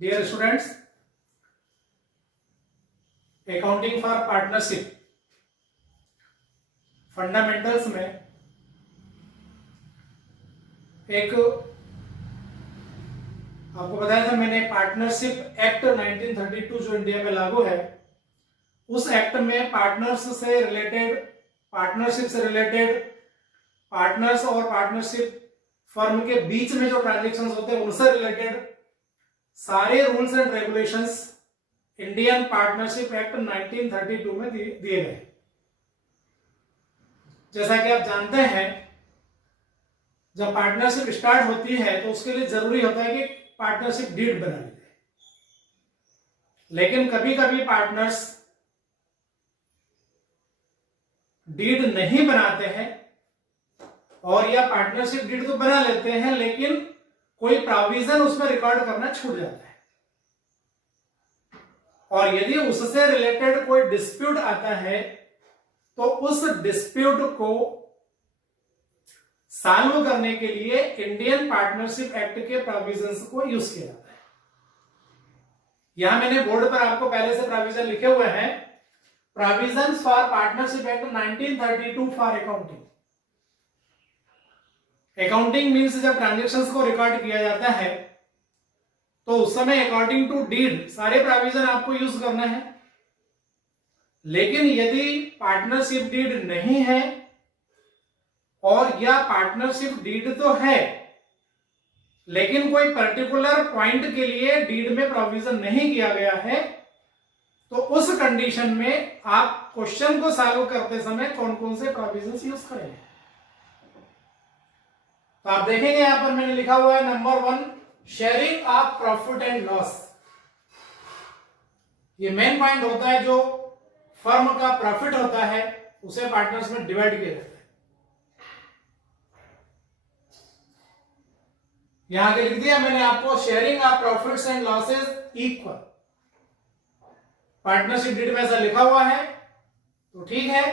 Dear students, accounting for partnership fundamentals में एक आपको बताया था मैंने, पार्टनरशिप एक्ट 1932 जो इंडिया में लागू है, उस एक्ट में पार्टनरशिप से रिलेटेड पार्टनर्स और पार्टनरशिप फर्म के बीच में जो ट्रांजेक्शन्स होते हैं उनसे रिलेटेड सारे rules and regulations Indian partnership act 1932 में दिए गए। जैसा कि आप जानते हैं, जब पार्टनरशिप स्टार्ट होती है तो उसके लिए जरूरी होता है कि पार्टनरशिप डीड बना ली जाए, लेकिन कभी कभी पार्टनर्स डीड नहीं बनाते हैं, और या पार्टनरशिप डीड तो बना लेते हैं लेकिन कोई प्रोविजन उसमें रिकॉर्ड करना छूट जाता है, और यदि उससे रिलेटेड कोई डिस्प्यूट आता है तो उस डिस्प्यूट को सॉल्व करने के लिए इंडियन पार्टनरशिप एक्ट के प्रोविजंस को यूज किया जाता है। यहां मैंने बोर्ड पर आपको पहले से प्रोविजन लिखे हुए हैं, provisions for partnership act 1932 for accounting. Accounting means जब ट्रांजेक्शंस को रिकॉर्ड किया जाता है तो उस समय अकॉर्डिंग टू डीड सारे प्रोविजन आपको यूज करना है, लेकिन यदि पार्टनरशिप डीड नहीं है और या पार्टनरशिप डीड तो है लेकिन कोई पर्टिकुलर पॉइंट के लिए डीड में प्रोविजन नहीं किया गया है, तो उस कंडीशन में आप क्वेश्चन को सॉल्व करते समय कौन कौन से प्रोविजंस यूज करेंगे। तो आप देखेंगे यहां पर मैंने लिखा हुआ है number 1, sharing of profit and loss. ये मेन पॉइंट होता है, जो फर्म का प्रॉफिट होता है उसे पार्टनर्स में डिवाइड किया जाता है। यहां के लिख दिया मैंने आपको, sharing of profits and losses equal. Partnership deed में ऐसा लिखा हुआ है तो ठीक है,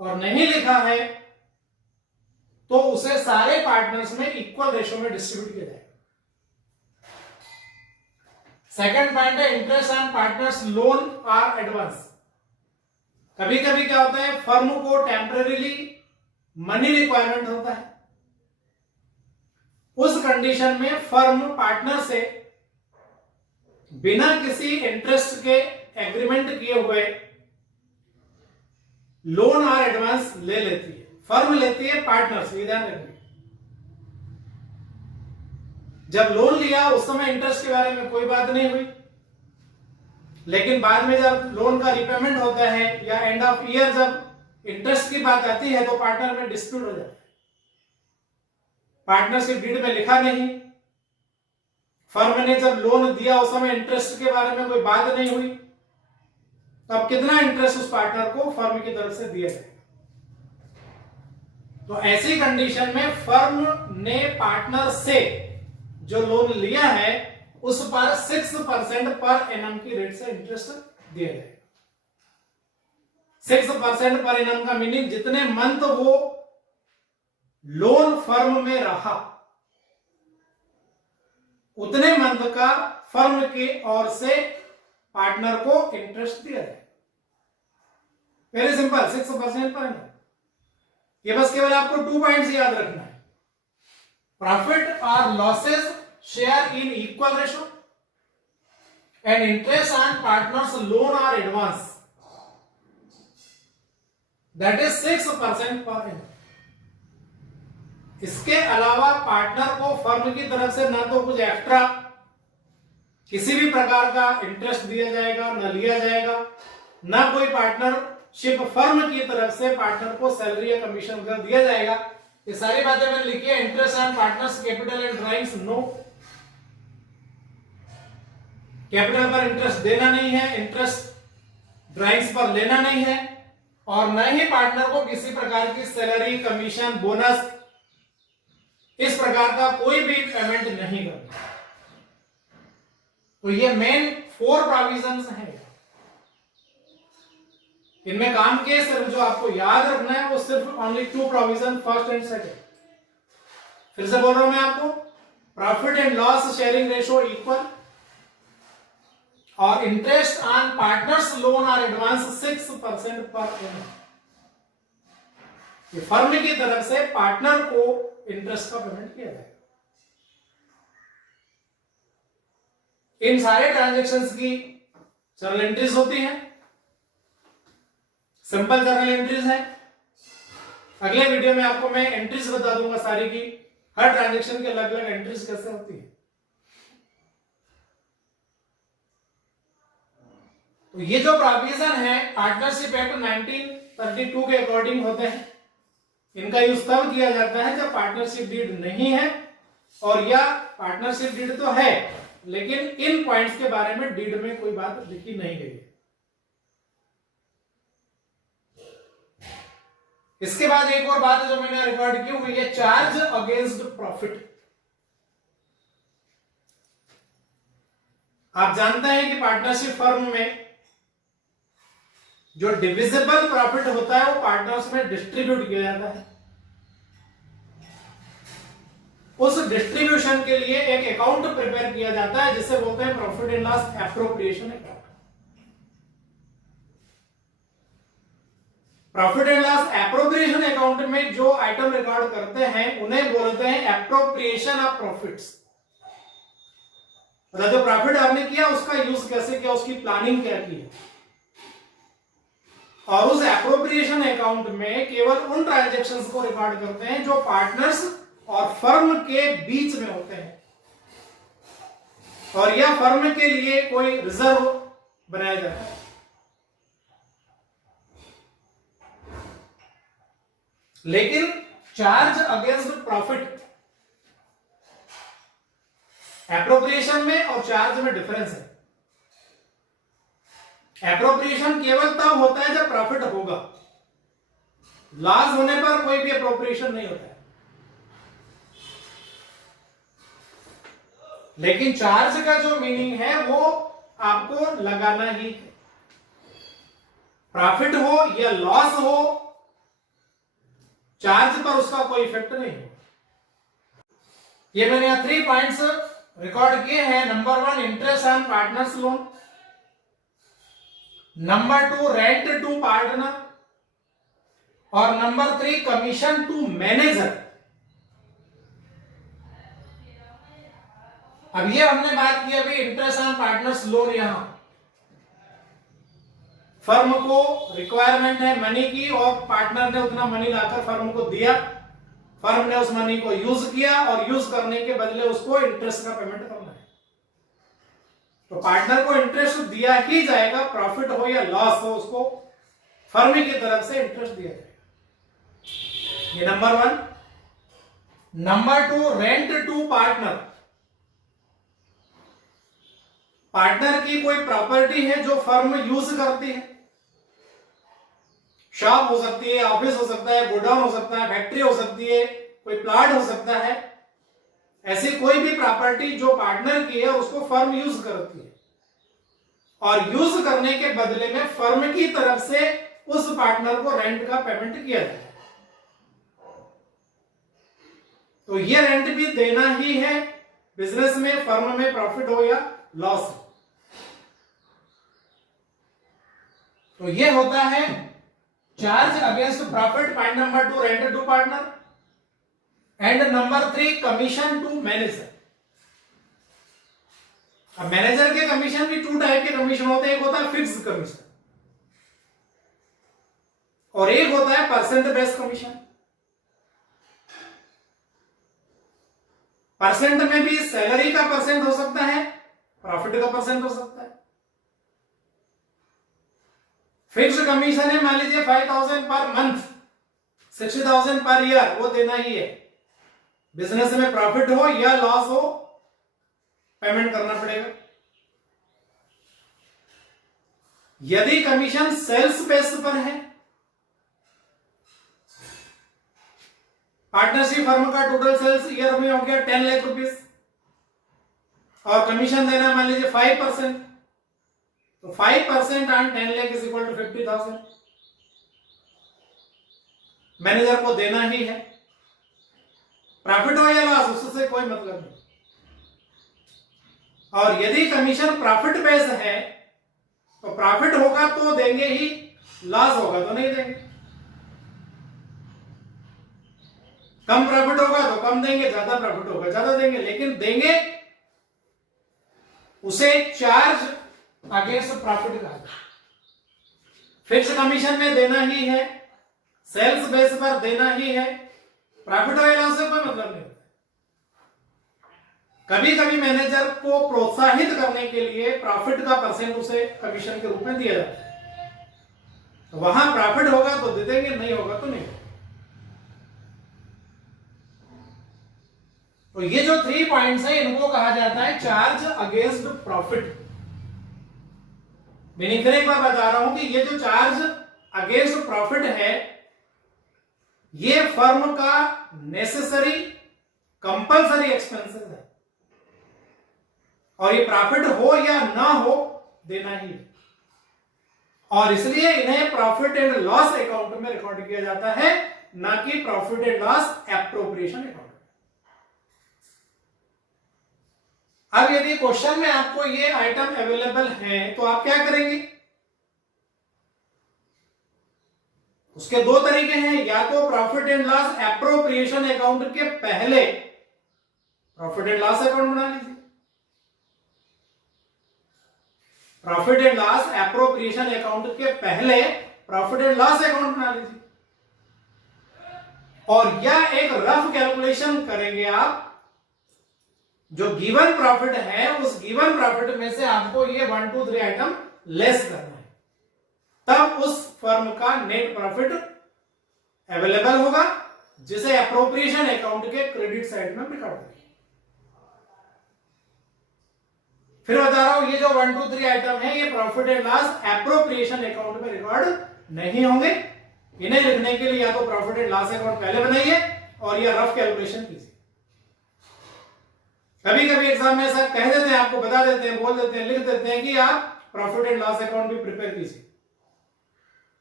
और नहीं लिखा है तो उसे सारे पार्टनर्स में इक्वल रेशो में डिस्ट्रीब्यूट किया जाएगा। सेकंड पॉइंट है इंटरेस्ट ऑन पार्टनर्स लोन और एडवांस। कभी कभी क्या होता है, फर्म को टेम्परेरीली मनी रिक्वायरमेंट होता है, उस कंडीशन में फर्म पार्टनर से बिना किसी इंटरेस्ट के एग्रीमेंट किए हुए लोन और एडवांस ले लेती है। फर्म लेती है पार्टनर से, ध्यान रखिए। जब लोन लिया उस समय इंटरेस्ट के बारे में कोई बात नहीं हुई, लेकिन बाद में जब लोन का रिपेमेंट होता है या एंड ऑफ ईयर जब इंटरेस्ट की बात आती है तो पार्टनर में डिस्प्यूट हो जाता है। पार्टनरशिप डीड में लिखा नहीं, फर्म ने जब लोन दिया उस समय इंटरेस्ट के बारे में कोई बात नहीं हुई, तब कितना इंटरेस्ट उस पार्टनर को फर्म की तरफ से दिया जाएगा। तो ऐसी कंडीशन में फर्म ने पार्टनर से जो लोन लिया है उस पर 6% पर एनम की रेट से इंटरेस्ट दिया जाएगा। 6% पर एनम का मीनिंग जितने मंथ वो लोन फर्म में रहा उतने मंथ का फर्म की ओर से पार्टनर को इंटरेस्ट दिया जाएगा। Very simple, 6% per annum. ये बस केवल आपको 2 पॉइंट्स याद रखना है, प्रॉफिट और losses share in equal ratio and interest on partners loan और advance, that is 6% per annum. इसके अलावा पार्टनर को फर्म की तरफ से ना तो कुछ एक्स्ट्रा किसी भी प्रकार का इंटरेस्ट दिया जाएगा, ना लिया जाएगा, ना कोई पार्टनरशिप फर्म की तरफ से पार्टनर को सैलरी या कमीशन वगैरह दिया जाएगा। ये सारी बातें मैंने लिखी है। Interest on partners capital and drawings, no, capital पर इंटरेस्ट देना नहीं है, इंटरेस्ट ड्राइंग्स पर लेना नहीं है, और न ही पार्टनर को किसी प्रकार की सैलरी, कमीशन, बोनस, इस प्रकार का कोई भी पेमेंट नहीं करना। तो ये मेन 4 प्रोविजंस हैं। इनमें काम के सिर्फ जो आपको याद रखना है वो सिर्फ only 2 provision, first and second. फिर से बोल रहा हूं मैं आपको, profit and loss sharing ratio equal, और इंटरेस्ट ऑन पार्टनर्स लोन और एडवांस 6% पर एनम। ये फर्म की तरफ से पार्टनर को इंटरेस्ट का पेमेंट किया जाएगा। इन सारे ट्रांजैक्शंस की जर्नल एंट्रीज होती हैं, सिंपल जर्नल एंट्रीज है। अगले वीडियो में आपको मैं एंट्रीज बता दूंगा सारी की, हर ट्रांजैक्शन की अलग अलग एंट्रीज कैसे होती है। तो ये जो प्रोविजन है पार्टनरशिप एक्ट 1932 के अकॉर्डिंग होते हैं। इनका यूज तब किया जाता है जब पार्टनरशिप डीड नहीं है, और या पार्टनरशिप डीड तो है लेकिन इन पॉइंट्स के बारे में डीड में कोई बात लिखी नहीं गई है। इसके बाद एक और बात जो मैंने रिकॉर्ड की हुई है, चार्ज अगेंस्ट प्रॉफिट। आप जानते हैं कि पार्टनरशिप फर्म में जो डिविजिबल प्रॉफिट होता है वो पार्टनर्स में डिस्ट्रीब्यूट किया जाता है। उस डिस्ट्रीब्यूशन के लिए एक अकाउंट प्रिपेयर किया जाता है जिसे बोलते हैं profit and loss appropriation account. Profit and loss appropriation account में जो आइटम रिकॉर्ड करते हैं उन्हें बोलते हैं एप्रोप्रिएशन ऑफ प्रॉफिट्स। मतलब जो प्रॉफिट आपने किया उसका यूज कैसे किया, उसकी प्लानिंग क्या की है। और उस एप्रोप्रिएशन अकाउंट में केवल उन ट्रांजैक्शंस को रिकॉर्ड करते हैं जो पार्टनर्स और फर्म के बीच में होते हैं, और यह फर्म के लिए कोई रिजर्व बनाया जाता है। लेकिन चार्ज अगेंस्ट प्रॉफिट, एप्रोप्रिएशन में और चार्ज में डिफरेंस है। एप्रोप्रिएशन केवल तब होता है जब प्रॉफिट होगा, लॉस होने पर कोई भी एप्रोप्रिएशन नहीं होता है। लेकिन चार्ज का जो मीनिंग है वो आपको लगाना ही है। प्रॉफिट हो या लॉस हो, चार्ज पर उसका कोई इफेक्ट नहीं हो। ये मैंने यहां 3 पॉइंट्स रिकॉर्ड किए हैं। Number 1 interest on partners loan, number 2 rent to partner, और नंबर 3 कमीशन टू मैनेजर। अब ये हमने बात की अभी इंटरेस्ट ऑन पार्टनर्स लोन। यहां फर्म को रिक्वायरमेंट है मनी की और पार्टनर ने उतना मनी लाकर फर्म को दिया, फर्म ने उस मनी को यूज किया और यूज करने के बदले उसको इंटरेस्ट का पेमेंट करना है। तो पार्टनर को इंटरेस्ट दिया ही जाएगा, प्रॉफिट हो या लॉस हो उसको फर्म की तरफ से इंटरेस्ट दिया जाएगा। ये number 1। Number 2 rent to partner. Partner की कोई प्रॉपर्टी है जो फर्म यूज करती है, शॉप हो सकती है, ऑफिस हो सकता है, गोडाउन हो सकता है, फैक्ट्री हो सकती है, कोई प्लांट हो सकता है। ऐसी कोई भी प्रॉपर्टी जो पार्टनर की है उसको फर्म यूज करती है, और यूज करने के बदले में फर्म की तरफ से उस पार्टनर को रेंट का पेमेंट किया जाए। तो ये रेंट भी देना ही है बिजनेस में, फर्म में प्रॉफिट हो या लॉस हो। तो ये होता है charge against profit, point number 2 rent to partner, and number 3 commission to manager. अब मैनेजर के कमीशन भी 2 टाइप के कमीशन होते हैं। एक होता है फिक्स कमीशन और एक होता है परसेंट बेस्ड कमीशन। परसेंट में भी सैलरी का परसेंट हो सकता है, प्रॉफिट का परसेंट हो सकता है। फिक्स कमीशन है, मान लीजिए 5,000 पर मंथ, 60,000 पर ईयर, वो देना ही है। बिजनेस में प्रॉफिट हो या लॉस हो पेमेंट करना पड़ेगा। यदि कमीशन सेल्स बेस पर है, पार्टनरशिप फर्म का टोटल सेल्स ईयर में हो गया 10 लाख रुपीस और कमीशन देना मान लीजिए 5%, तो 5% on 10 lakh is equal to 50,000 manager को देना ही है। प्रॉफिट हो या लॉस उससे कोई मतलब नहीं। और यदि कमीशन प्रॉफिट बेस्ड है तो प्रॉफिट होगा तो देंगे ही, लॉस होगा तो नहीं देंगे। कम प्रॉफिट होगा तो कम देंगे, ज्यादा प्रॉफिट होगा ज्यादा देंगे, लेकिन देंगे उसे चार्ज अगेंस्ट प्रॉफिट कहा जाता है। फिक्स कमीशन में देना ही है, सेल्स बेस पर देना ही है, प्रॉफिट और लॉस से कोई मतलब नहीं होता। कभी कभी मैनेजर को प्रोत्साहित करने के लिए प्रॉफिट का परसेंट उसे कमीशन के रूप में दिया जाता है, तो वहां प्रॉफिट होगा तो दे देंगे, नहीं होगा तो नहीं। तो ये जो 3 पॉइंट्स है इनको कहा जाता है चार्ज अगेंस्ट प्रॉफिट। मैंने फिर एक बार बता रहा हूं कि ये जो चार्ज अगेंस्ट प्रॉफिट है ये फर्म का नेसेसरी कंपलसरी एक्सपेंसेस है, और ये प्रॉफिट हो या ना हो देना ही है, और इसलिए इन्हें प्रॉफिट एंड लॉस अकाउंट में रिकॉर्ड किया जाता है, ना कि profit and loss appropriation account. अब यदि क्वेश्चन में आपको ये आइटम अवेलेबल है तो आप क्या करेंगे? उसके 2 तरीके हैं, या तो profit and loss appropriation account के पहले प्रॉफिट एंड लॉस अकाउंट बना लीजिए, profit and loss appropriation account के पहले प्रॉफिट एंड लॉस अकाउंट बना लीजिए, और या एक रफ कैलकुलेशन करेंगे आप, जो गिवन प्रॉफिट है उस गिवन प्रॉफिट में से आपको ये 1 2 3 आइटम लेस करना है, तब उस फर्म का नेट प्रॉफिट अवेलेबल होगा जिसे एप्रोप्रिएशन अकाउंट के क्रेडिट साइड में रिकॉर्ड करेंगे। फिर बता रहा हूं, ये जो 1 2 3 आइटम है ये profit and loss appropriation account में रिकॉर्ड नहीं होंगे। इन्हें लिखने के लिए या तो प्रॉफिट एंड लॉस अकाउंट पहले बनाइए और या रफ कैलकुलेशन कीजिए। कभी कभी एग्जाम में ऐसा कह देते हैं, आपको बता देते हैं, बोल देते हैं, लिख देते हैं कि आप प्रॉफिट एंड लॉस अकाउंट भी प्रिपेयर कीजिए,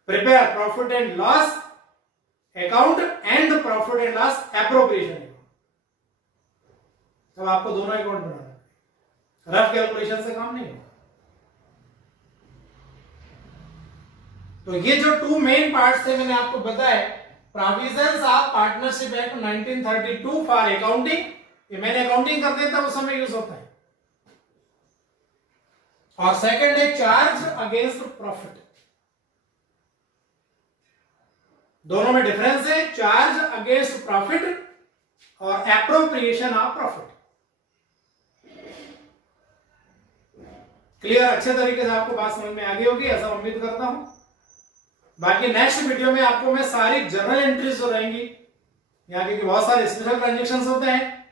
prepare profit and loss account and profit and loss appropriation account. तब आपको दोनों अकाउंट बनाना है, रफ कैलकुलेशन से काम नहीं होगा। तो ये जो 2 मेन पार्ट्स थे मैंने आपको बताया, provisions of partnership act 1932 for accounting, ये मैंने अकाउंटिंग करते तब उस समय यूज होता है, और सेकंड है चार्ज अगेंस्ट प्रॉफिट। दोनों में डिफरेंस है, चार्ज अगेंस्ट प्रॉफिट और एप्रोप्रिएशन ऑफ प्रॉफिट। क्लियर? अच्छे तरीके से आपको बात समझ में आ गई होगी ऐसा उम्मीद करता हूं। बाकी नेक्स्ट वीडियो में आपको मैं सारी जर्नल एंट्रीज जो रहेंगी यहाँ की, बहुत सारे स्पेशल ट्रांजेक्शंस होते हैं,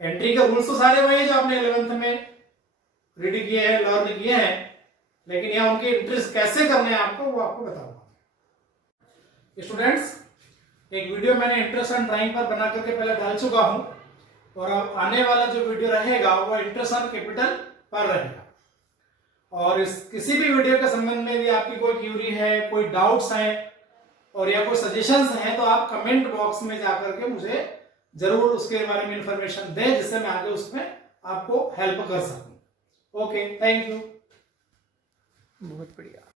एंट्री के रूल्स तो सारे वही जो आपने 11th में रीड किए हैं, लर्न किए हैं, लेकिन यहाँ उनकी एंट्रीज कैसे करने हैं आपको वो आपको बताऊंगा। स्टूडेंट्स, एक वीडियो मैंने इंटरेस्ट ऑन ड्राइंग पर बना करके पहले डाल चुका हूं, और अब आने वाला जो वीडियो रहेगा वो इंटरेस्ट ऑन कैपिटल पर रहेगा। और इस किसी भी वीडियो के संबंध में भी आपकी कोई क्यूरी है, कोई डाउट्स हैं और या कोई सजेशंस हैं, तो आप कमेंट बॉक्स में जाकर के मुझे जरूर उसके बारे में इंफॉर्मेशन दें, जिससे मैं आगे उसमें आपको हेल्प कर सकूं। Okay, thank you. बहुत बढ़िया।